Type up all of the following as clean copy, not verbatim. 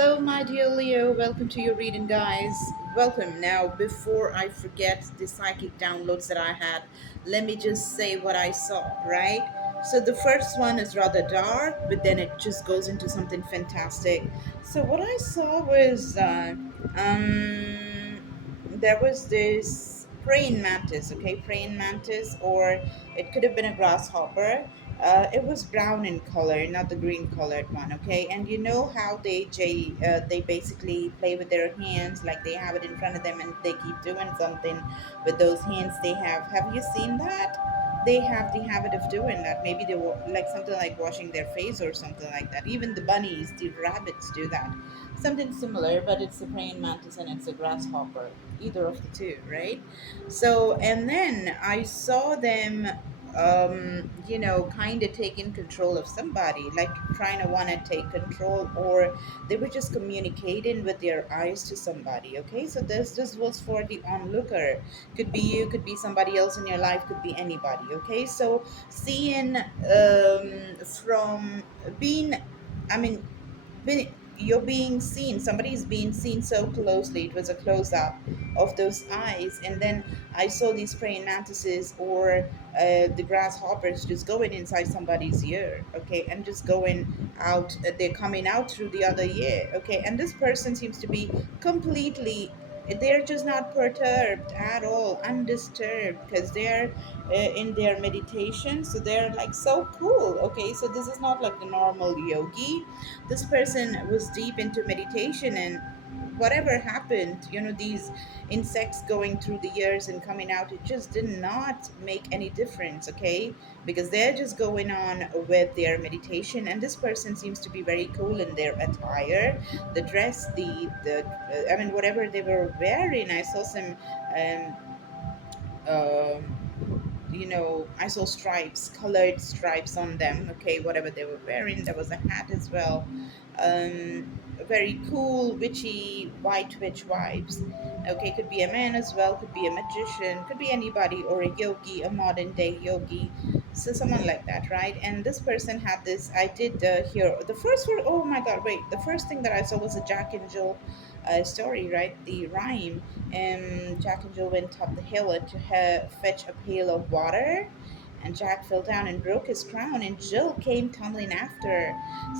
Hello, my dear Leo. Welcome to your reading, guys. Welcome. Now, before I forget the psychic downloads that I had, let me just say what I saw, right? So, the first one is rather dark, but then it just goes into something fantastic. So, what I saw was there was this praying mantis, okay? Praying mantis, or it could have been a grasshopper. It was brown in color, not the green colored one, okay? And you know how they basically play with their hands, like they have it in front of them and they keep doing something with those hands they have. Have you seen that? They have the habit of doing that. Maybe like something like washing their face or something like that. Even the bunnies, the rabbits do that. Something similar, but it's a praying mantis and it's a grasshopper. Either of the two, right? So, and then I saw them kind of taking control of somebody, like trying to want to take control, or they were just communicating with their eyes to somebody. Okay, so this was for the onlooker. Could be you, could be somebody else in your life, could be anybody. Okay, so seeing from being, I mean, you're being seen, somebody's being seen so closely. It was a close up of those eyes, and then I saw these praying mantises or the grasshoppers just going inside somebody's ear, okay, and just going out. They're coming out through the other ear, okay, and this person seems to be completely, they're just not perturbed at all, undisturbed, because they're in their meditation, so they're like so cool. Okay, so this is not like the normal yogi. This person was deep into meditation, and whatever happened, these insects going through the ears and coming out, it just did not make any difference. Okay, because they're just going on with their meditation, and this person seems to be very cool in their attire, the dress, I mean, whatever they were wearing. I saw some um, um I saw stripes, colored stripes on them. Okay, whatever they were wearing. There was a hat as well. Very cool, witchy, white witch vibes. Okay, could be a man as well, could be a magician, could be anybody, or a yogi, a modern day yogi. So someone like that, right? And this person had this. I did hear the first word. Oh my God! Wait, the first thing that I saw was a Jack and Jill story, right? The rhyme. Jack and Jill went up the hill and to fetch a pail of water. And Jack fell down and broke his crown, and Jill came tumbling after.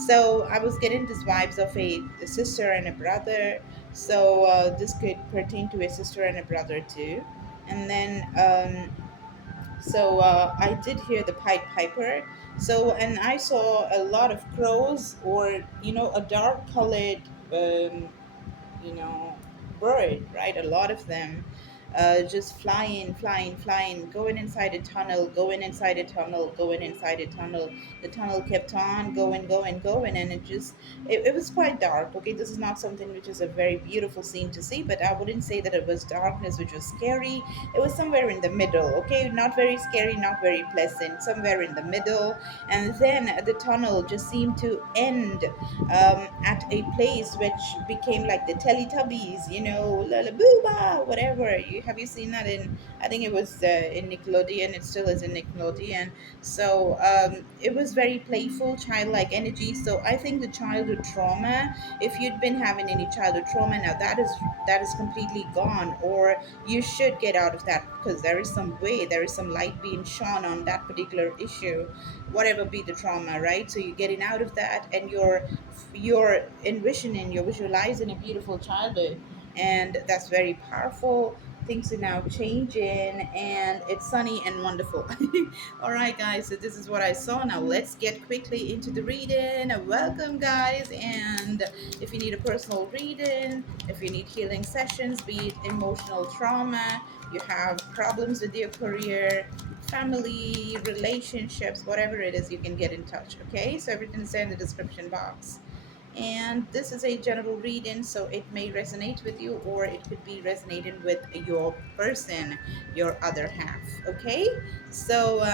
So I was getting these vibes of a sister and a brother. So this could pertain to a sister and a brother too. And then, I did hear the Pied Piper. So, and I saw a lot of crows, or a dark colored you know, bird, right? A lot of them just flying, flying, flying, going inside a tunnel, going inside a tunnel, going inside a tunnel. The tunnel kept on going, going, going, and it was quite dark. Okay, this is not something which is a very beautiful scene to see, but I wouldn't say that it was darkness which was scary. It was somewhere in the middle. Okay, not very scary, not very pleasant, somewhere in the middle. And then the tunnel just seemed to end at a place which became like the Teletubbies, Lullabooba, whatever. Have you seen that in? I think it was in Nickelodeon. It still is in Nickelodeon. So it was very playful, childlike energy. So I think the childhood trauma, if you'd been having any childhood trauma, now that is completely gone, or you should get out of that, because there is some way, there is some light being shone on that particular issue, whatever be the trauma, right? So you're getting out of that, and you're visualizing a beautiful childhood, and that's very powerful. Things are now changing, and it's sunny and wonderful. All right, guys, so this is what I saw. Now let's get quickly into the reading. Welcome, guys. And if you need a personal reading, if you need healing sessions, be it emotional trauma, you have problems with your career, family, relationships, whatever it is, you can get in touch. Okay, so everything is there in the description box. And this is a general reading, so it may resonate with you, or it could be resonating with your person, your other half. Okay, so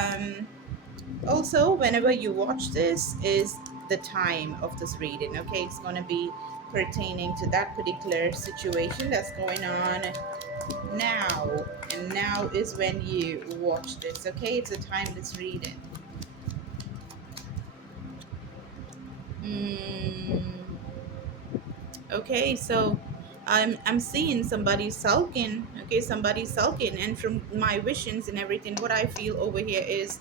also, whenever you watch this, is the time of this reading. Okay, it's going to be pertaining to that particular situation that's going on now, and now is when you watch this. Okay, it's a timeless reading. mm, Okay, so I'm seeing somebody sulking. Okay, somebody sulking, and from my visions and everything, what I feel over here is,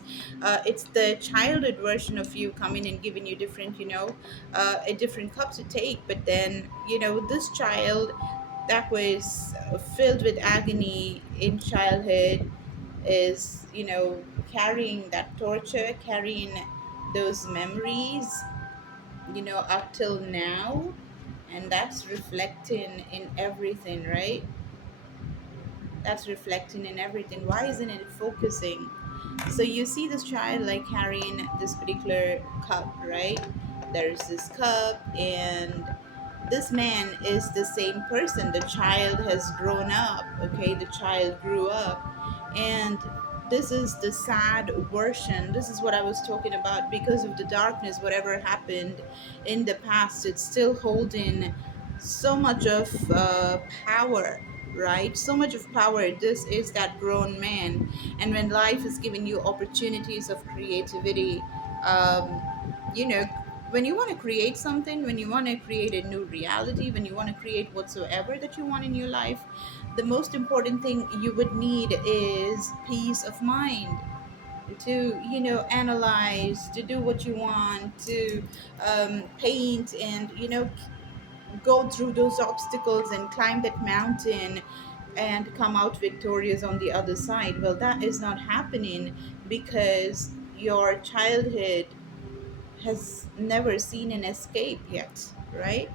it's the childhood version of you coming and giving you different, a different cup to take. But then, this child that was filled with agony in childhood is, carrying that torture, carrying those memories, up till now, and that's reflecting in everything, right? That's reflecting in everything. Why isn't it focusing? So you see this child like carrying this particular cup, right? There's this cup, and this man is the same person. The child has grown up, okay? The child grew up, and this is the sad version. This is what I was talking about. Because of the darkness, whatever happened in the past, it's still holding so much of power, right? So much of power. This is that grown man. And when life is giving you opportunities of creativity, um, you know when you want to create something, when you want to create a new reality, when you want to create whatsoever that you want in your life, the most important thing you would need is peace of mind to, analyze, to do what you want, to paint, and, go through those obstacles and climb that mountain and come out victorious on the other side. Well, that is not happening because your childhood has never seen an escape yet, right?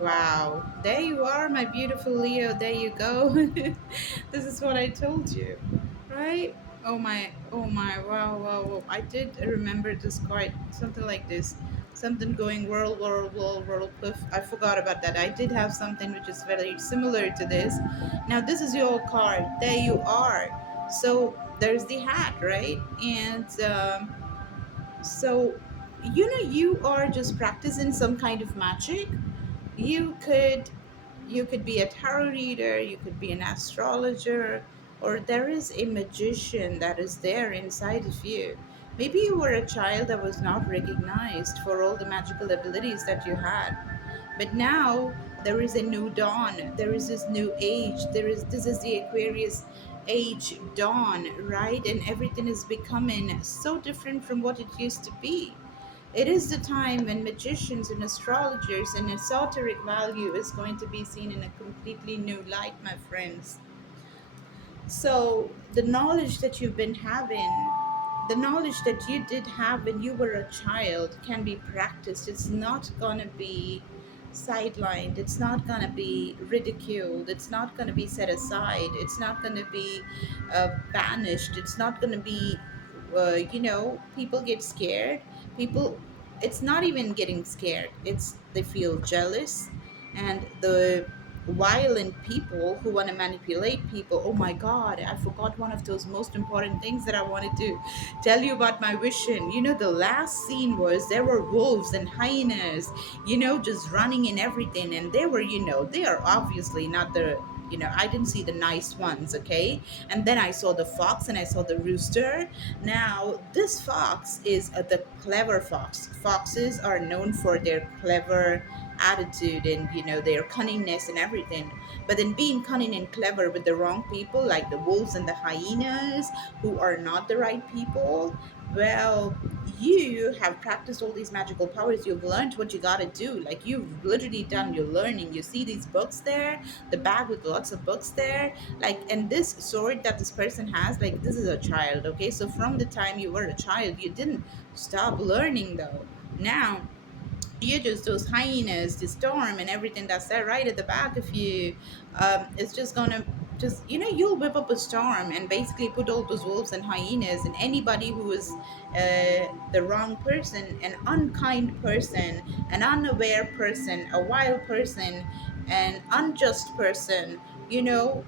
Wow. There you are, my beautiful Leo. There you go. This is what I told you, right? Oh my, wow, wow, wow. I did remember this quite something like this. Something going whirl, poof. I forgot about that. I did have something which is very similar to this. Now, this is your card. There you are. So, there's the hat, right? And so, you are just practicing some kind of magic. you could you could be a tarot reader, you could be an astrologer, or there is a magician that is there inside of you. Maybe you were a child that was not recognized for all the magical abilities that you had, but now there is a new dawn, there is this new age, this is the Aquarius age dawn, right? And everything is becoming so different from what it used to be. It is the time when magicians and astrologers and esoteric value is going to be seen in a completely new light, my friends. So, the knowledge that you've been having, the knowledge that you did have when you were a child can be practiced. It's not going to be sidelined. It's not going to be ridiculed. It's not going to be set aside. It's not going to be banished. It's not going to be, people get scared. People, it's not even getting scared. They feel jealous, and the violent people who want to manipulate people. Oh my god, I forgot one of those most important things that I wanted to tell you about my vision. The last scene was there were wolves and hyenas, just running in everything, and they are obviously not the, I didn't see the nice ones, okay? And then I saw the fox and I saw the rooster. Now, this fox is the clever fox. Foxes are known for their clever attitude and, their cunningness and everything. But then being cunning and clever with the wrong people, like the wolves and the hyenas, who are not the right people, well, you have practiced all these magical powers. You've learned what you gotta do. Like, you've literally done your learning. You see these books there, the bag with lots of books there, like, and this sword that this person has, like, this is a child, okay? So from the time you were a child, you didn't stop learning, though. Now, you just those hyenas, the storm, and everything that's there right at the back of you. It's just gonna just, you'll whip up a storm and basically put all those wolves and hyenas and anybody who is the wrong person, an unkind person, an unaware person, a wild person, an unjust person, you know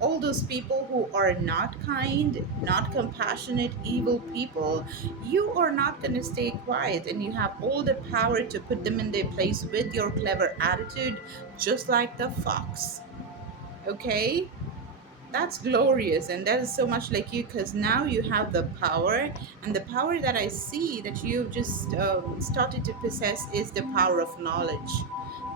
all those people who are not kind, not compassionate, evil people. You are not going to stay quiet, and you have all the power to put them in their place with your clever attitude, just like the fox. Okay? That's glorious, and that is so much like you, because now you have the power, and the power that I see that you've just started to possess is the power of knowledge.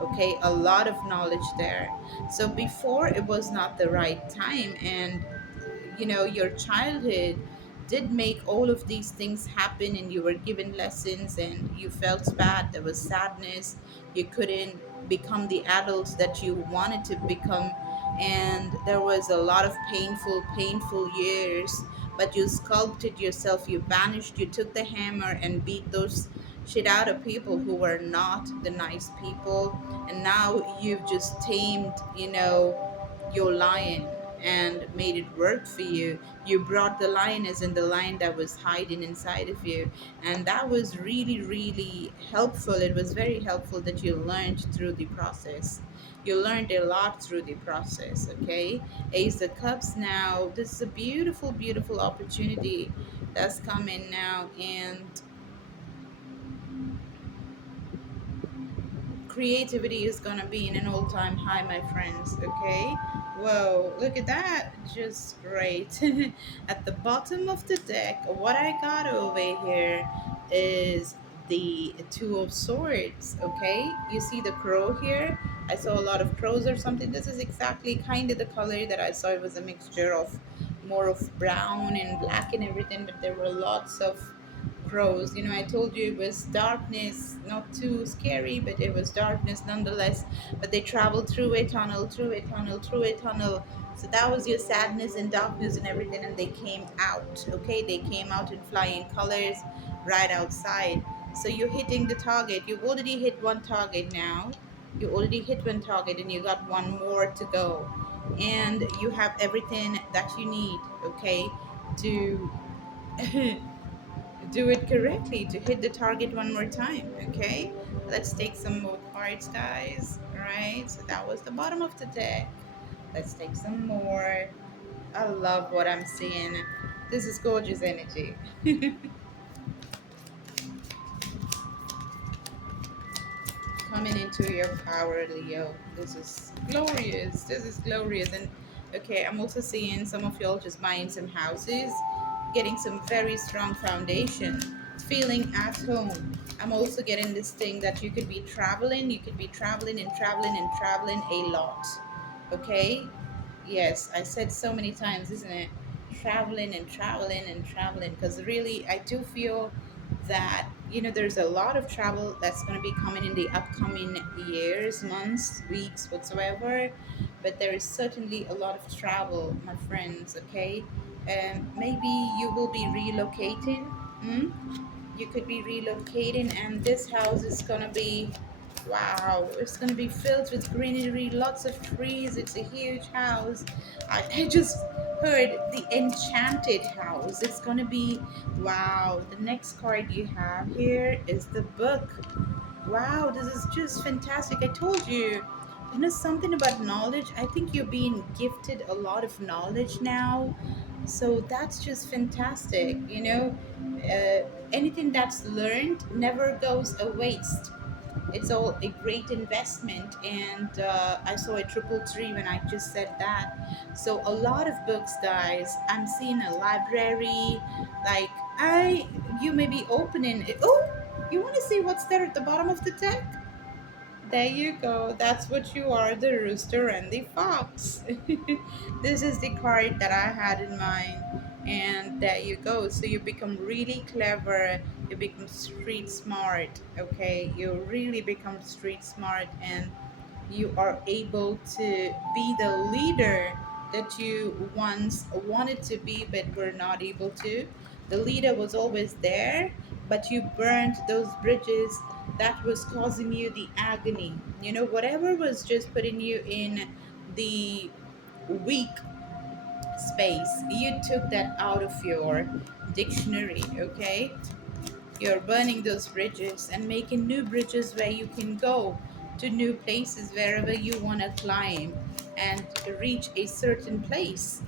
Okay, a lot of knowledge there. So before it was not the right time, and your childhood did make all of these things happen, and you were given lessons and you felt bad, there was sadness, you couldn't become the adults that you wanted to become, and there was a lot of painful years, but you sculpted yourself, you banished, you took the hammer and beat those shit out of people who were not the nice people, and now you've just tamed your lion and made it work for you. You brought the lioness and the lion that was hiding inside of you. And that was really, really helpful. It was very helpful that you learned through the process. You learned a lot through the process, okay? Ace the Cups now. This is a beautiful, beautiful opportunity that's coming now. And creativity is gonna be in an all-time high, my friends. Okay, whoa, look at that, just great. At the bottom of the deck, what I got over here is the Two of Swords. Okay, you see the crow here. I saw a lot of crows or something. This is exactly kind of the color that I saw. It was a mixture of more of brown and black and everything, but there were lots of crows. I told you it was darkness, not too scary, but it was darkness nonetheless. But they traveled through a tunnel, through a tunnel, through a tunnel. So that was your sadness and darkness and everything, and they came out. Okay, they came out in flying colors right outside. So you're hitting the target. You've already hit one target now. You already hit one target, and you got one more to go. And you have everything that you need, okay, to do it correctly, to hit the target one more time. Okay, let's take some more cards, guys. All right, so that was the bottom of the deck. Let's take some more. I love what I'm seeing. This is gorgeous energy. Coming into your power, Leo. This is glorious. This is glorious. And okay, I'm also seeing some of y'all just buying some houses, getting some very strong foundation, feeling at home. I'm also getting this thing that you could be traveling, you could be traveling and traveling and traveling a lot. Okay? Yes, I said so many times, isn't it? Traveling and traveling and traveling. Because really, I do feel that, there's a lot of travel that's going to be coming in the upcoming years, months, weeks, whatsoever. But there is certainly a lot of travel, my friends, okay? Maybe you will be relocating. Mm? You could be relocating, and this house is going to be wow, it's gonna be filled with greenery, lots of trees. It's a huge house. I just heard the enchanted house. It's gonna be wow. The next card you have here is the book. Wow, this is just fantastic. I told you, something about knowledge. I think you're being gifted a lot of knowledge now. So that's just fantastic. Anything that's learned never goes a waste. It's all a great investment, and I saw a triple tree when I just said that. So a lot of books, guys. I'm seeing a library. Like, I you may be opening it. Oh, you want to see what's there at the bottom of the deck? There you go. That's what you are, the rooster and the fox. This is the card that I had in mind. And there you go. So you become really clever. You become street smart. Okay. You really become street smart, and you are able to be the leader that you once wanted to be but were not able to. The leader was always there, but you burned those bridges that was causing you the agony. Whatever was just putting you in the weak space, you took that out of your dictionary, okay? You're burning those bridges and making new bridges where you can go to new places wherever you want to climb and reach a certain place.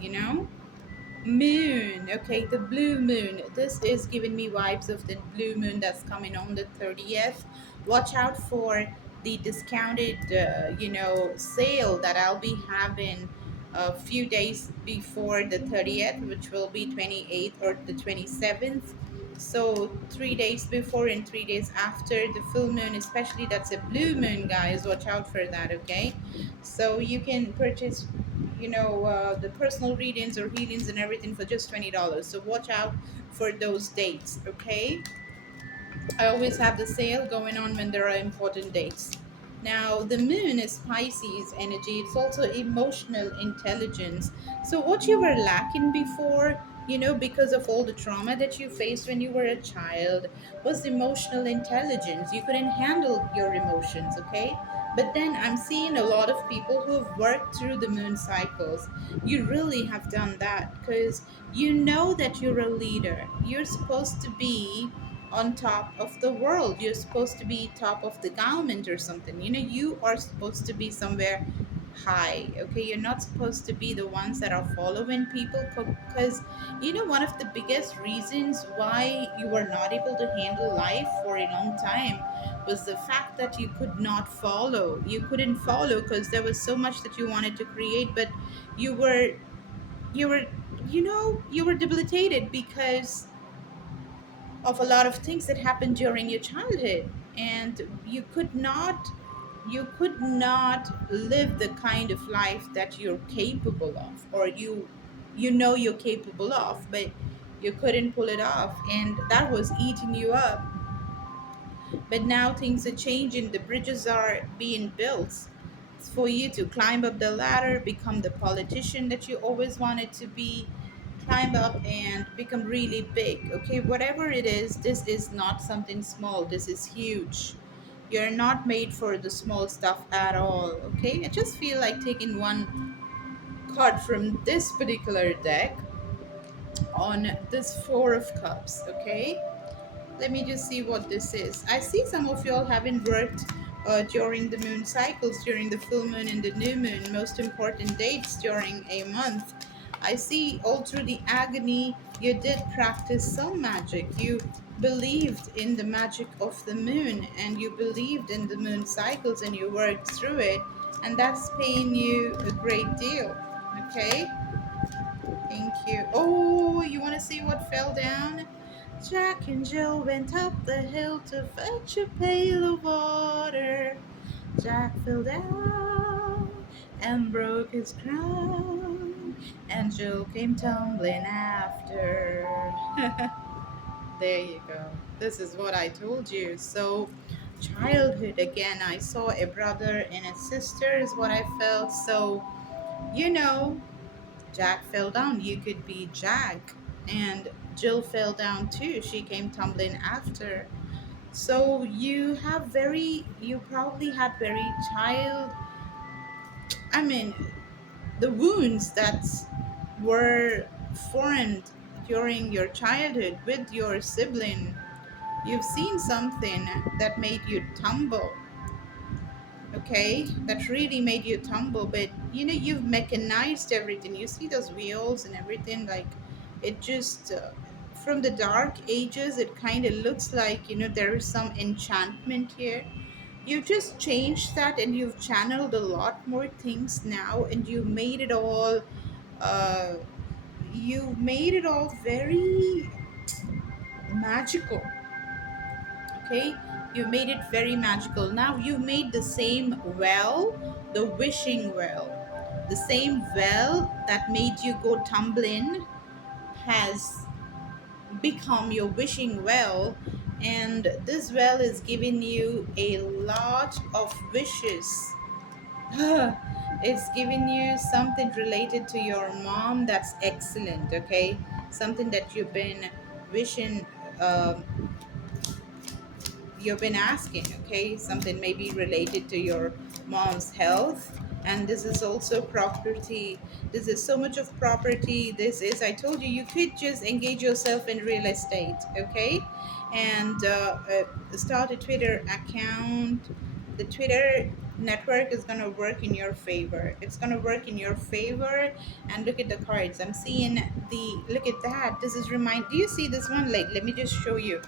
Moon, okay, the blue moon. This is giving me vibes of the blue moon that's coming on the 30th. Watch out for the discounted, sale that I'll be having a few days before the 30th, which will be 28th or the 27th. So 3 days before and 3 days after the full moon, especially that's a blue moon, guys. Watch out for that, okay? So you can purchase, the personal readings or healings and everything for just $20. So watch out for those dates, okay? I always have the sale going on when there are important dates. Now, the moon is Pisces energy. It's also emotional intelligence. So, what you were lacking before, because of all the trauma that you faced when you were a child, was emotional intelligence. You couldn't handle your emotions, okay? But then I'm seeing a lot of people who have worked through the moon cycles. You really have done that because you know that you're a leader. You're supposed to be on top of the world. You're supposed to be top of the government or something. You are supposed to be somewhere high. Okay, you're not supposed to be the ones that are following people, because one of the biggest reasons why you were not able to handle life for a long time was the fact that you could not follow. You couldn't follow because there was so much that you wanted to create, but you were you were you were debilitated because of a lot of things that happened during your childhood, and you could not live the kind of life that you're capable of, or you're capable of, but you couldn't pull it off, and that was eating you up. But now things are changing, the bridges are being built for you to climb up the ladder, become the politician that you always wanted to be, climb up and become really big. Okay, whatever it is, this is not something small, this is huge. You're not made for the small stuff at all. Okay, I just feel like taking one card from this particular deck on this Four of Cups. Okay, let me just see what this is. I see some of y'all haven't worked during the moon cycles, during the full moon and the new moon, most important dates during a month. I see all through the agony, you did practice some magic. You believed in the magic of the moon, and you believed in the moon cycles, and you worked through it, and that's paying you a great deal. Okay, thank you. Oh, you want to see what fell down? Jack and Jill went up the hill to fetch a pail of water. Jack fell down and broke his crown, and Jill came tumbling after. There you go. This is what I told you. So, childhood again. I saw a brother and a sister, is what I felt. So, you know, Jack fell down. You could be Jack. And Jill fell down too. She came tumbling after. So you probably had very I mean, the wounds that were formed during your childhood with your sibling. You've seen something that made you tumble, okay, that really made you tumble, but you've mechanized everything. You see those wheels and everything, like it just from the dark ages it kind of looks like there is some enchantment here. You've just changed that, and you've channeled a lot more things now, and uh you made it all very magical. Okay, you made it very magical. Now you made the same well, the wishing well, the same well that made you go tumbling has become your wishing well, and this well is giving you a lot of wishes. It's giving you something related to your mom that's excellent. Okay, something that you've been wishing, um, you've been asking. Okay, something maybe related to your mom's health. And this is also property. This is so much of property. This is, I told you, you could just engage yourself in real estate. Okay, and start a Twitter account. The Twitter network is going to work in your favor. It's going to work in your favor. And look at the cards. I'm seeing look at that. This is do you see this one? Like, let me just show you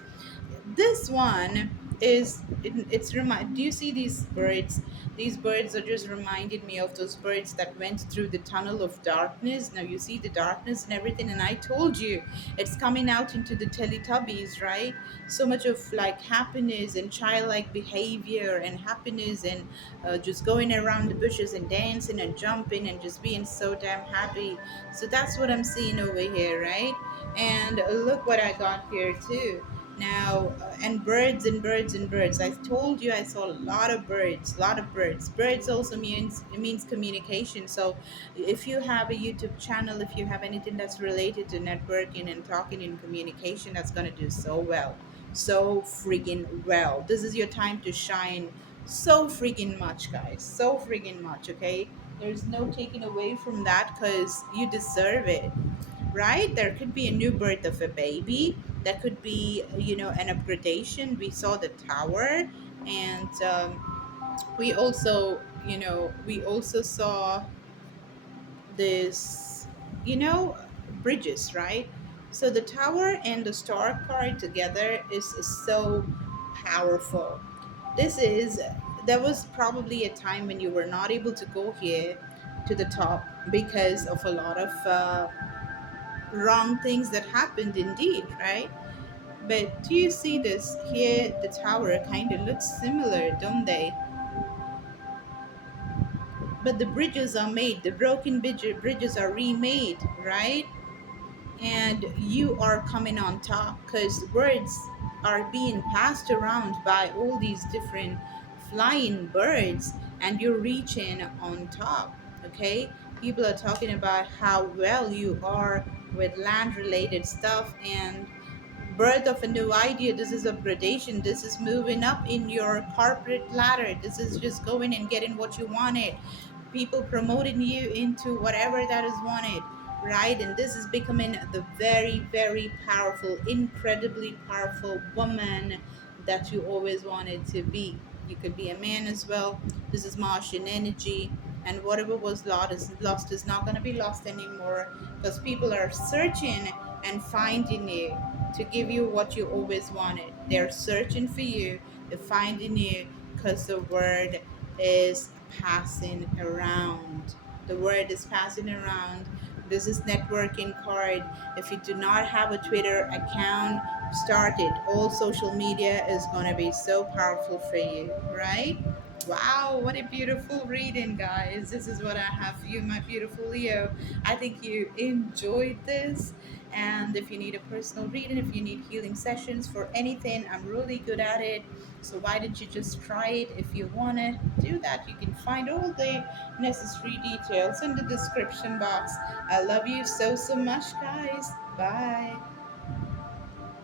this one. it's remind do you see these birds? These birds are just reminded me of those birds that went through the tunnel of darkness. Now you see the darkness and everything, and I told you it's coming out into the Teletubbies, right? So much of like happiness and childlike behavior and happiness and just going around the bushes and dancing and jumping and just being so damn happy. So that's what I'm seeing over here, right? And look what I got here too. Now and birds and birds and birds. I told you I saw a lot of birds, lot of birds. Birds also means communication. So if you have a YouTube channel, if you have anything that's related to networking and talking and communication, that's gonna do so well, so freaking well. This is your time to shine so freaking much, guys, so freaking much. Okay, there's no taking away from that because you deserve it, right? There could be a new birth of a baby. That could be, an upgradation. We saw the tower, and we also saw this, you know, bridges, right? So the tower and the star card together is so powerful. This is There was probably a time when you were not able to go here to the top because of a lot of wrong things that happened indeed, right? But do you see this here? The tower kind of looks similar, don't they? But the bridges are made, the bridges are remade, right? And you are coming on top because words are being passed around by all these different flying birds, and you're reaching on top. Okay, people are talking about how well you are with land related stuff and birth of a new idea. This is upgradation. This is moving up in your corporate ladder. This is just going and getting what you wanted. People promoting you into whatever that is wanted, right? And this is becoming the very, very powerful, incredibly powerful woman that you always wanted to be. You could be a man as well. This is Martian energy. And whatever was lost is not going to be lost anymore because people are searching and finding you to give you what you always wanted. They're searching for you, they're finding you because the word is passing around. The word is passing around. This is networking card. If you do not have a Twitter account, start it. All social media is going to be so powerful for you, right? Wow, what a beautiful reading, guys. This is what I have for you, my beautiful Leo. I think you enjoyed this. And if you need a personal reading, if you need healing sessions for anything, I'm really good at it. So why don't you just try it? If you want to do that, you can find all the necessary details in the description box. I love you so, so much, guys. Bye.